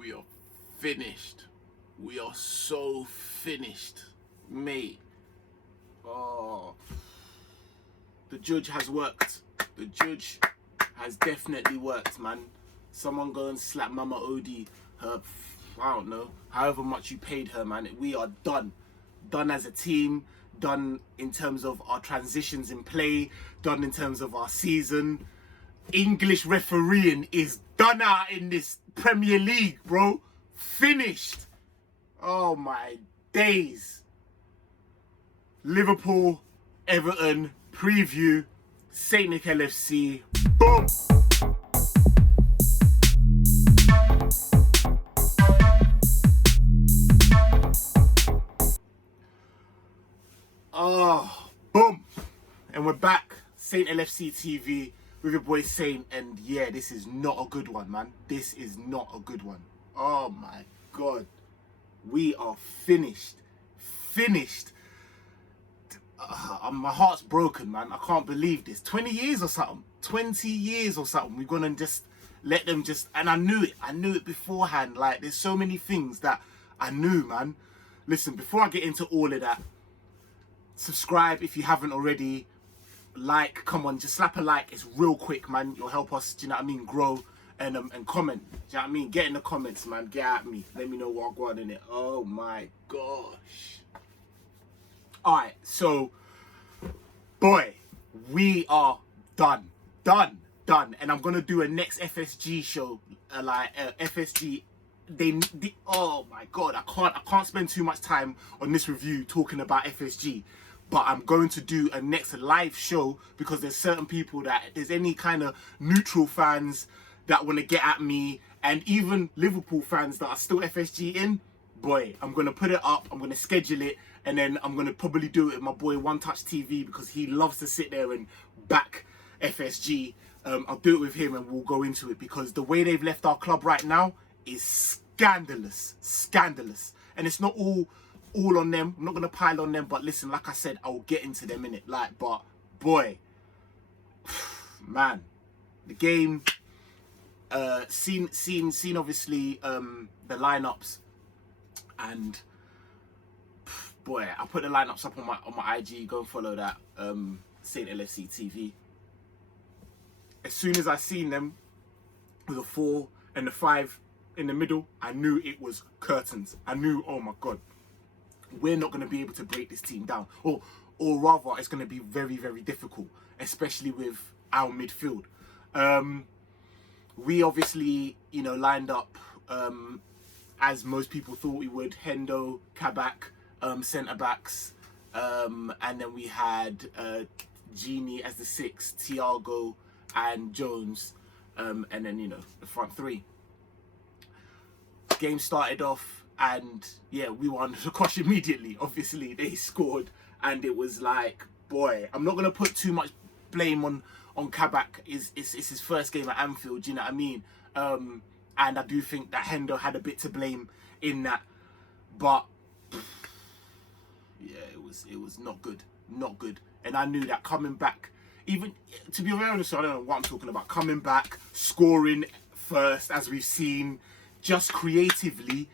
We are finished. We are so finished, mate. Oh, the judge has worked. The judge has definitely worked, man. Someone go and slap Mama Odie her, I don't know, however much you paid her, man. We are done. Done as a team. Done in terms of our transitions in play. Done in terms of our season. English refereeing is done out in this Premier League, bro. Finished. Oh my days. Liverpool, Everton, preview, St. Nick LFC. Boom. Oh, boom. And we're back. St. LFCTV with your boy Saint. And yeah, this is not a good one, man. This is not a good one. Oh my God. We are finished. Finished. My heart's broken, man. I can't believe this. 20 years or something. 20 years or something. We're going to just let them just... And I knew it. I knew it beforehand. Like, there's so many things that I knew, man. Listen, before I get into all of that, subscribe if you haven't already. Like, come on, just slap a like. It's real quick, man. You'll help us, do you know what I mean, grow. And comment. Do you know what I mean? Get in the comments, man. Get at me. Let me know what I got in it. Oh my gosh. Alright, so, boy, we are done. Done. And I'm going to do a next FSG show. FSG. Oh my God, I can't spend too much time on this review talking about FSG. But I'm going to do a next live show because there's certain people that, there's any kind of neutral fans that want to get at me, and even Liverpool fans that are still FSG in. Boy, I'm going to put it up, I'm going to schedule it, and then I'm going to probably do it with my boy One Touch TV because he loves to sit there and back FSG. I'll do it with him and we'll go into it because the way they've left our club right now is scandalous. Scandalous. And it's not all on them. I'm not going to pile on them, but listen, like I said, I'll get into them in it. Like, but boy, man, the game, seen obviously the lineups, and boy, I put the lineups up on my IG. Go and follow that, St. LFC TV. As soon as I seen them with a 4 and a 5 in the middle, I knew it was curtains. I knew, oh my God, we're not going to be able to break this team down, or rather, it's going to be very, very difficult, especially with our midfield. We obviously, you know, lined up as most people thought we would. Hendo, Kabak, centre backs, and then we had Genie as the 6, Thiago and Jones, and then, you know, the front three. Game started off, and yeah, we were under the cosh immediately. Obviously, they scored, and it was like, boy, I'm not gonna put too much blame on Kabak. It's his first game at Anfield, do you know what I mean? And I do think that Hendo had a bit to blame in that, but yeah, it was not good, and I knew that coming back. Even, to be very honest, I don't know what I'm talking about. Coming back, scoring first, as we've seen, just creatively,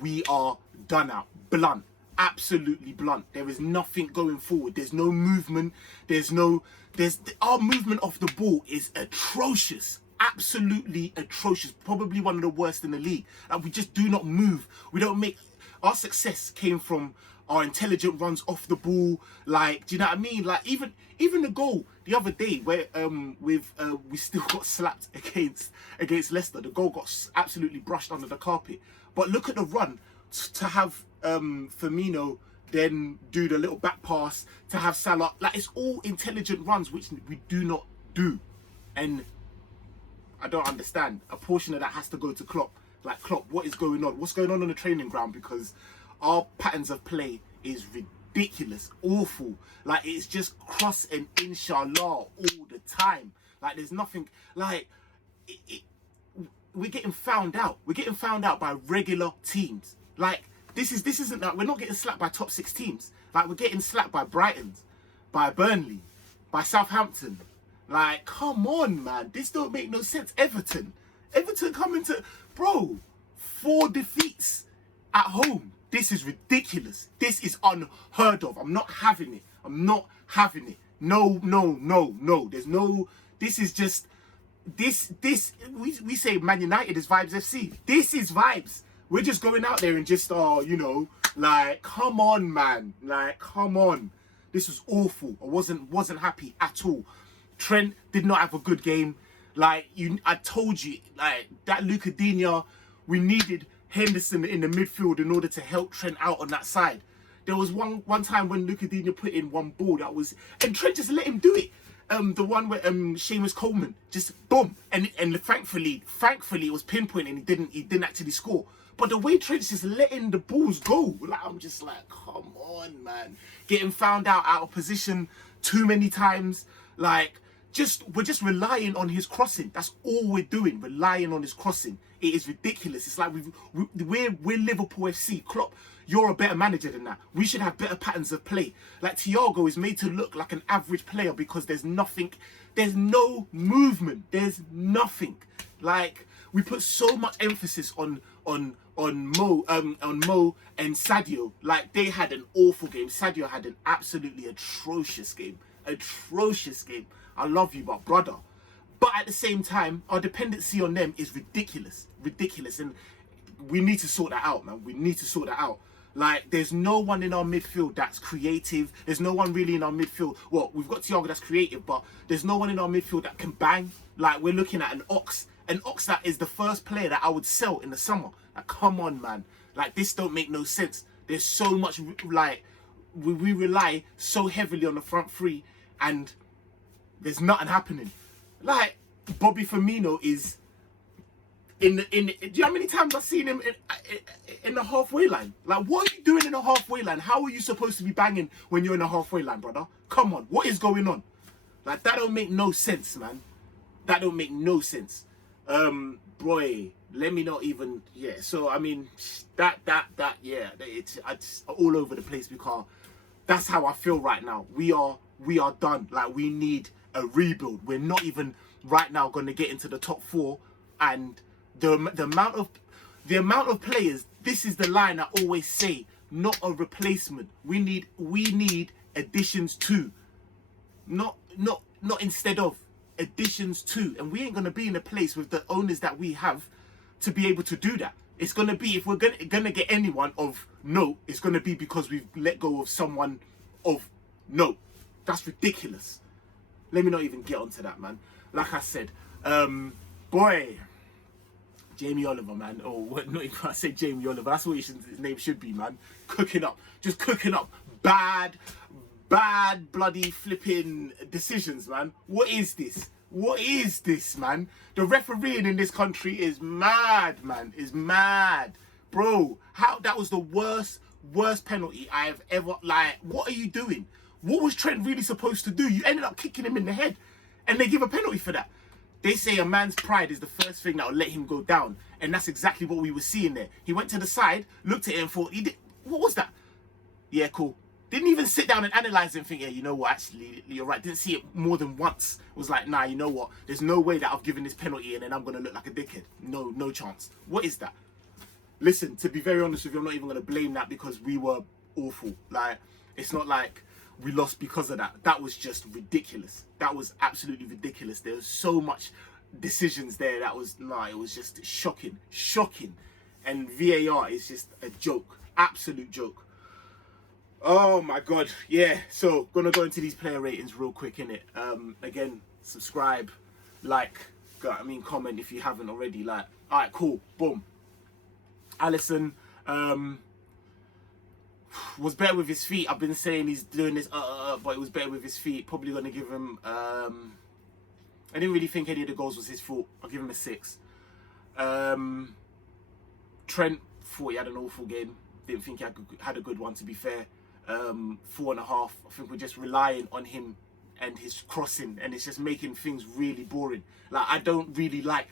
we are done out. Blunt. Absolutely blunt. There is nothing going forward. There's no movement. Our movement off the ball is atrocious. Absolutely atrocious. Probably one of the worst in the league. We just do not move. We don't make... Our success came from our intelligent runs off the ball. Like, do you know what I mean? Like, even the goal the other day where we still got slapped against Leicester. The goal got absolutely brushed under the carpet. But look at the run to have Firmino then do the little back pass, to have Salah. Like, it's all intelligent runs which we do not do. And I don't understand. A portion of that has to go to Klopp. Like, Klopp, what is going on? What's going on the training ground? Because our patterns of play is ridiculous, awful. Like, it's just cross and inshallah all the time. Like, there's nothing, like, we're getting found out. We're getting found out by regular teams. Like, this isn't that, we're not getting slapped by top 6 teams. Like, we're getting slapped by Brighton, by Burnley, by Southampton. Like, come on, man. This don't make no sense. Everton coming to... Bro, 4 defeats at home. This is ridiculous. This is unheard of. I'm not having it. I'm not having it. No. There's no, this is just, we say Man United is Vibes FC. This is vibes. We're just going out there and just, you know, like, come on, man. Like, come on. This was awful. I wasn't happy at all. Trent did not have a good game. Like, I told you, like, that Luka Digne, we needed Henderson in the midfield in order to help Trent out on that side. There was one time when Luka Digne put in one ball that was, and Trent just let him do it. The one where Seamus Coleman just boom, and thankfully it was pinpointing. He didn't actually score. But the way Trent's just letting the balls go, like, I'm just like, come on, man. Getting found out of position too many times. Like, we're just relying on his crossing. That's all we're doing, relying on his crossing. It is ridiculous. It's like we're Liverpool FC. Klopp, you're a better manager than that. We should have better patterns of play. Like, Thiago is made to look like an average player because there's nothing, there's no movement, there's nothing. Like, we put so much emphasis on Mo and Sadio. Like, they had an awful game. Sadio had an absolutely atrocious game. I love you, but brother. But at the same time, our dependency on them is ridiculous. And we need to sort that out, man. We need to sort that out. Like, there's no one in our midfield that's creative. There's no one really in our midfield. Well, we've got Thiago that's creative, but there's no one in our midfield that can bang. Like, we're looking at an Ox that is the first player that I would sell in the summer. Like, come on, man. Like, this don't make no sense. There's so much, like, we rely so heavily on the front three, and there's nothing happening. Like, Bobby Firmino is do you know how many times I've seen him in the halfway line? Like, what are you doing in the halfway line? How are you supposed to be banging when you're in the halfway line, brother? Come on, what is going on? Like, that don't make no sense, man. That don't make no sense. Boy, let me not even, yeah. So, I mean, yeah, it's all over the place because that's how I feel right now. We are done. Like, we need a rebuild. We're not even right now going to get into the top 4, and the amount of players. This is the line I always say: not a replacement. We need additions too, not instead of additions too. And we ain't going to be in a place with the owners that we have to be able to do that. It's going to be, if we're going to get anyone of note, it's going to be because we've let go of someone of note. That's ridiculous. Let me not even get onto that, man. Like I said, boy, Jamie Oliver, man. Oh, what? Not even I say Jamie Oliver. That's what his name should be, man. Cooking up, just cooking up bad bloody flipping decisions, man. What is this? What is this, man? The refereeing in this country is mad, man. Is mad, bro. How that was the worst penalty I have ever. Like, what are you doing? What was Trent really supposed to do? You ended up kicking him in the head, and they give a penalty for that. They say a man's pride is the first thing that will let him go down, and that's exactly what we were seeing there. He went to the side, looked at it, and thought, what was that? Yeah, cool. Didn't even sit down and analyze it and think, yeah, you know what, actually, you're right. Didn't see it more than once. Was like, nah, you know what? There's no way that I've given this penalty and then I'm going to look like a dickhead. No chance. What is that? Listen, to be very honest with you, I'm not even going to blame that because we were awful. Like, it's not like we lost because of that. That was just ridiculous. That was absolutely ridiculous. There was so much decisions there that was, nah, it was just shocking. And VAR is just a joke. Absolute joke. Oh my god, yeah. So gonna go into these player ratings real quick, innit? Again, subscribe, like, comment if you haven't already. Like, alright, cool, boom. Alisson was better with his feet. I've been saying he's doing this, but it was better with his feet. Probably gonna give him. I didn't really think any of the goals was his fault. I'll give him a 6. Trent, thought he had an awful game. Didn't think he had a good one, to be fair. 4.5. I think we're just relying on him and his crossing, and it's just making things really boring. Like, I don't really like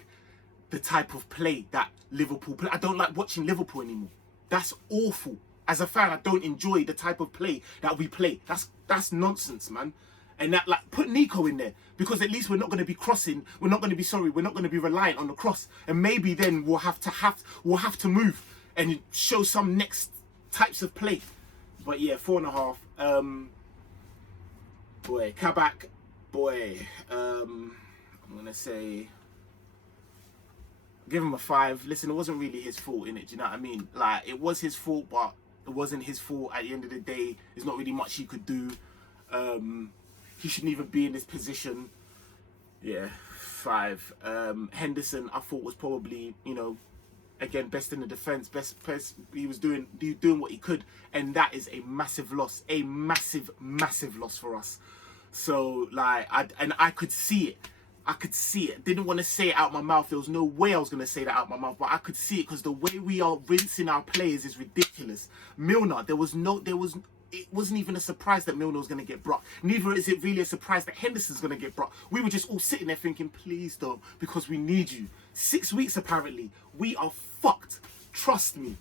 the type of play that Liverpool play. I don't like watching Liverpool anymore. That's awful. As a fan, I don't enjoy the type of play that we play. That's nonsense, man. And that, like, put Nico in there, because at least we're not going to be crossing. We're not going to be reliant on the cross, and maybe then we'll have to move and show some next types of play. But yeah, 4.5. Boy, Kabak, boy. I'm gonna say, give him a 5. Listen, it wasn't really his fault, innit? Do you know what I mean? Like, it was his fault, but it wasn't his fault. At the end of the day, there's not really much he could do. He shouldn't even be in this position. Yeah, 5. Henderson, I thought, was probably, you know, again, best in the defence, best. He was doing what he could, and that is a massive loss, a massive loss for us. So, like, I could see it. I could see it. Didn't want to say it out my mouth. There was no way I was going to say that out my mouth, but I could see it, because the way we are rinsing our players is ridiculous. Milner, it wasn't even a surprise that Milner was going to get brought. Neither is it really a surprise that Henderson's going to get brought. We were just all sitting there thinking, please don't, because we need you. 6 weeks, apparently. We are fucked. Trust me.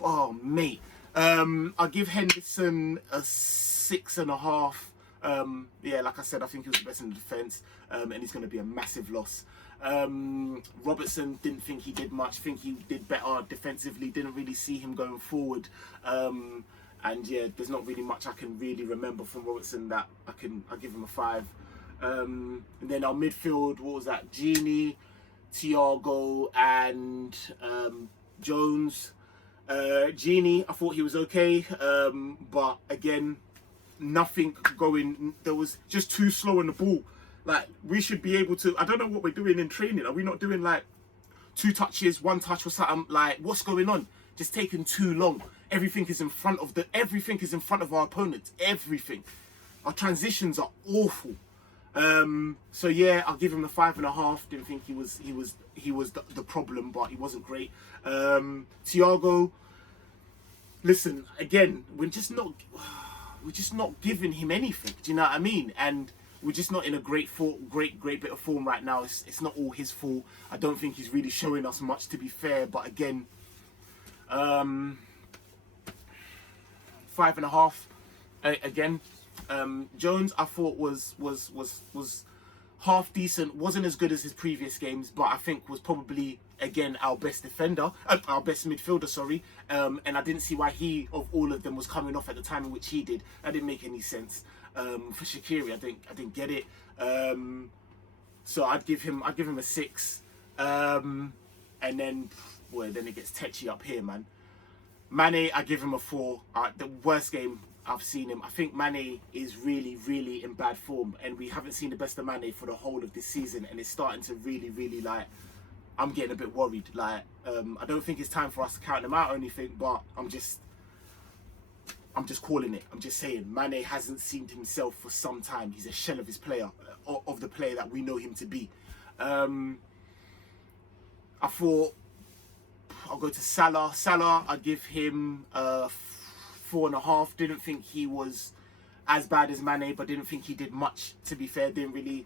Oh, mate. I'll give Henderson a 6.5. Yeah, like I said, I think he was the best in the defence, and he's going to be a massive loss. Robertson, didn't think he did much. Think he did better defensively. Didn't really see him going forward. And yeah, there's not really much I can really remember from Robertson that I'll give him a 5. And then our midfield, what was that? Gini, Thiago, and Jones. Gini, I thought he was okay, but again, nothing going. There was just too slow on the ball. Like, we should be able to. I don't know what we're doing in training. Are we not doing like 2 touches, 1 touch or something? Like, what's going on? Just taking too long. Everything is in front of our opponents. Everything. Our transitions are awful. So yeah, I'll give him a 5.5. Didn't think he was the problem, but he wasn't great. Thiago, listen, again, we're just not giving him anything. Do you know what I mean? And we're just not in a great bit of form right now. It's not all his fault. I don't think he's really showing us much, to be fair. But again, 5.5. Again, Jones, I thought was half decent. Wasn't as good as his previous games, but I think was probably, again, our best defender, our best midfielder. Sorry. And I didn't see why he, of all of them, was coming off at the time in which he did. That didn't make any sense. For Shaqiri, I didn't get it. So I'd give him a 6. And then, boy, then it gets tetchy up here, man. Mane, I give him a 4. The worst game I've seen him. I think Mane is really, really in bad form, and we haven't seen the best of Mane for the whole of this season, and it's starting to really, really, like, I'm getting a bit worried. Like, I don't think it's time for us to count him out or anything, but I'm just calling it. I'm just saying, Mane hasn't seen himself for some time. He's a shell of his player, of the player that we know him to be. I thought, I'll go to Salah. Salah, I give him 4.5. Didn't think he was as bad as Mane, but didn't think he did much, to be fair. Can't really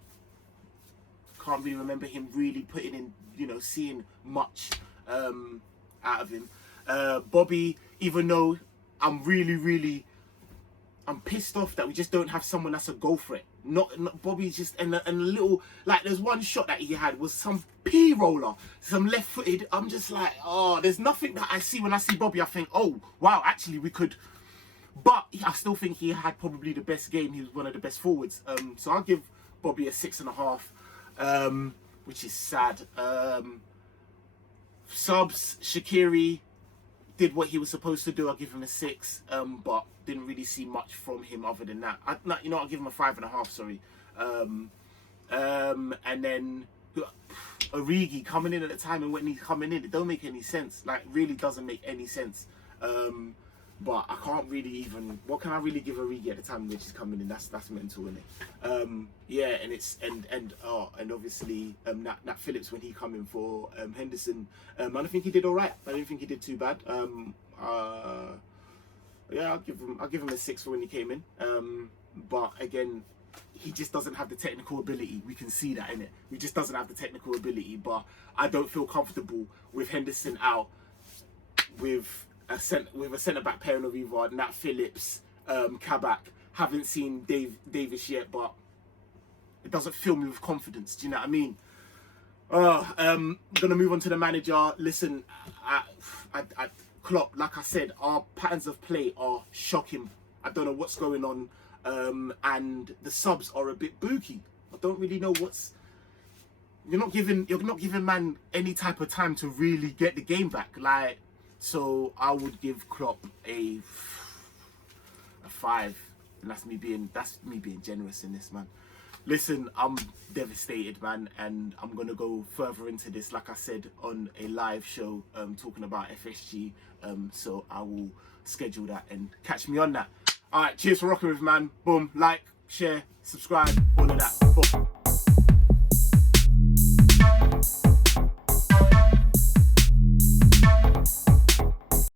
remember him really putting in, seeing much out of him. Bobby, even though I'm pissed off that we just don't have someone that's a goal threat. Not Bobby's just and a little, like, there's one shot that he had was some P roller, some left footed. I'm just like, oh, there's nothing that I see when I see Bobby. I think, oh wow, actually we could. But I still think he had probably the best game. He was one of the best forwards. So I'll give Bobby a 6.5, which is sad. Subs, Shaqiri did what he was supposed to do. I'll give him a 6, but didn't really see much from him other than that. I'll give him a 5.5, sorry. And then Origi coming in at the time, and when he's coming in, it don't make any sense. Like, really doesn't make any sense. But I can't really even. What can I really give Origi at the time when she's coming in? That's mental, isn't it? Yeah, and it's and obviously Nat Phillips when he come in for Henderson. I don't think he did all right. I don't think he did too bad. Yeah, I'll give him a 6 for when he came in. But again, he just doesn't have the technical ability. We can see that, innit? He just doesn't have the technical ability. But I don't feel comfortable with Henderson out with a centre back pairing of either Nat Phillips, Kabak, haven't seen Davis yet, but it doesn't fill me with confidence. Do you know what I mean? Gonna move on to the manager. Listen, Klopp, like I said, our patterns of play are shocking. I don't know what's going on, and the subs are a bit booky. I don't really know what's. You're not giving man any type of time to really get the game back. Like, so I would give Klopp a 5, and that's me being generous in this, man. Listen, I'm devastated, man, and I'm gonna go further into this, like I said, on a live show, talking about FSG. So I will schedule that and catch me on that. All right, cheers for rocking with, man. Boom, like, share, subscribe, all of that. Boom.